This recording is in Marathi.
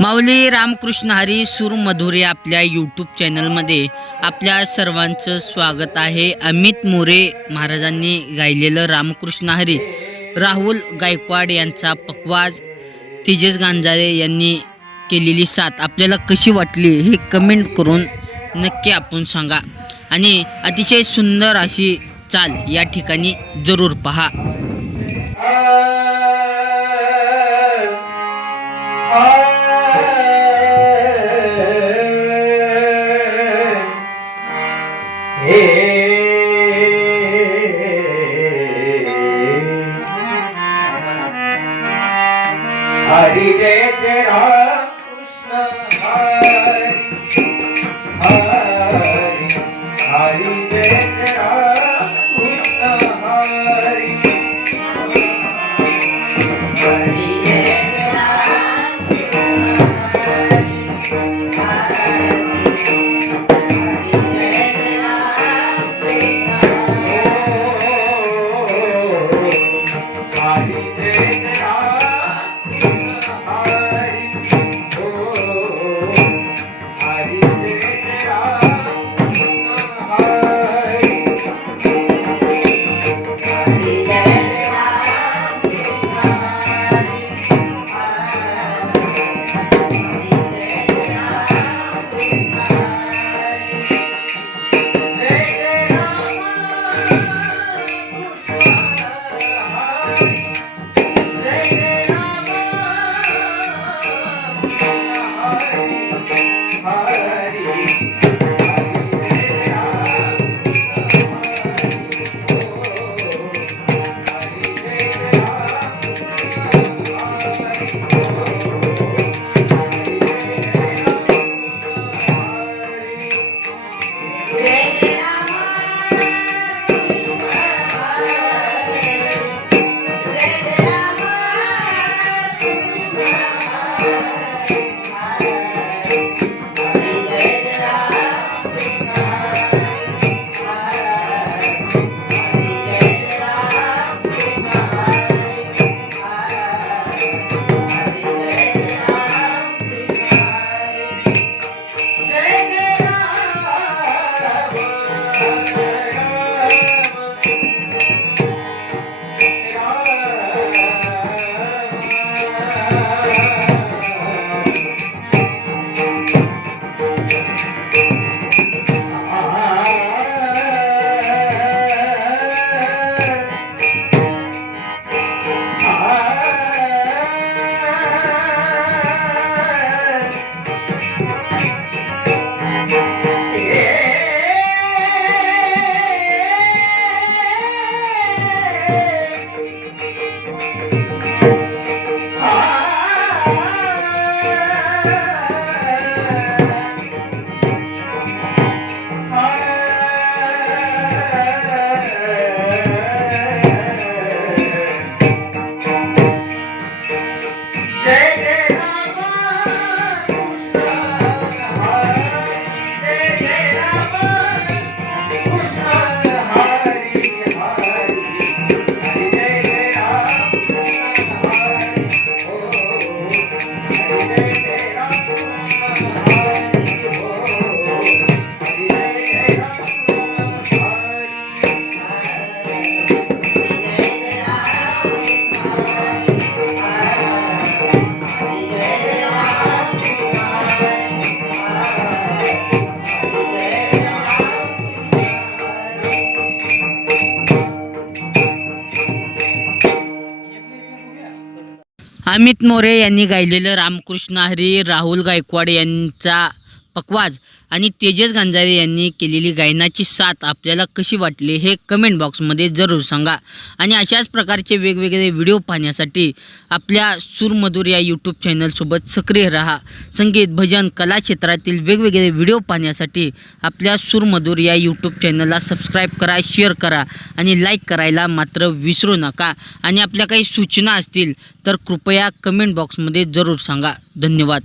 माऊली रामकृष्ण हरी सूर मधुरे आपल्या यूट्यूब चॅनलमध्ये आपल्या सर्वांचं स्वागत आहे. अमित मोरे महाराजांनी गायलेलं रामकृष्ण हरी राहुल गायकवाड यांचा पकवाज तेजस गांजारे यांनी केलेली साथ आपल्याला कशी वाटली हे कमेंट करून नक्की आपण सांगा. आणि अतिशय सुंदर अशी चाल या ठिकाणी जरूर पहा. हरि जय जय राम कृष्ण हरि हरि हरि जय जय राम कृष्ण जय जय अमित मोरे यांनी गायलेलं रामकृष्ण हरी राहुल गायकवाड यांचा पकवाज आणि तेजस गांजारे यांनी केलेली गायनाची साथ आपल्याला कशी वाटली हे कमेंट बॉक्समध्ये जरूर सांगा. आणि अशाच प्रकारचे वेगवेगळे व्हिडिओ पाहण्यासाठी आपल्या सूरमधुर या यूट्यूब चॅनलसोबत सक्रिय राहा. संगीत भजन कला क्षेत्रातील वेगवेगळे व्हिडिओ पाहण्यासाठी आपल्या सूरमधुर या यूट्यूब चॅनलला सबस्क्राईब करा शेअर करा आणि लाईक करायला मात्र विसरू नका. आणि आपल्या काही सूचना असतील तर कृपया कमेंट बॉक्समध्ये जरूर सांगा. धन्यवाद.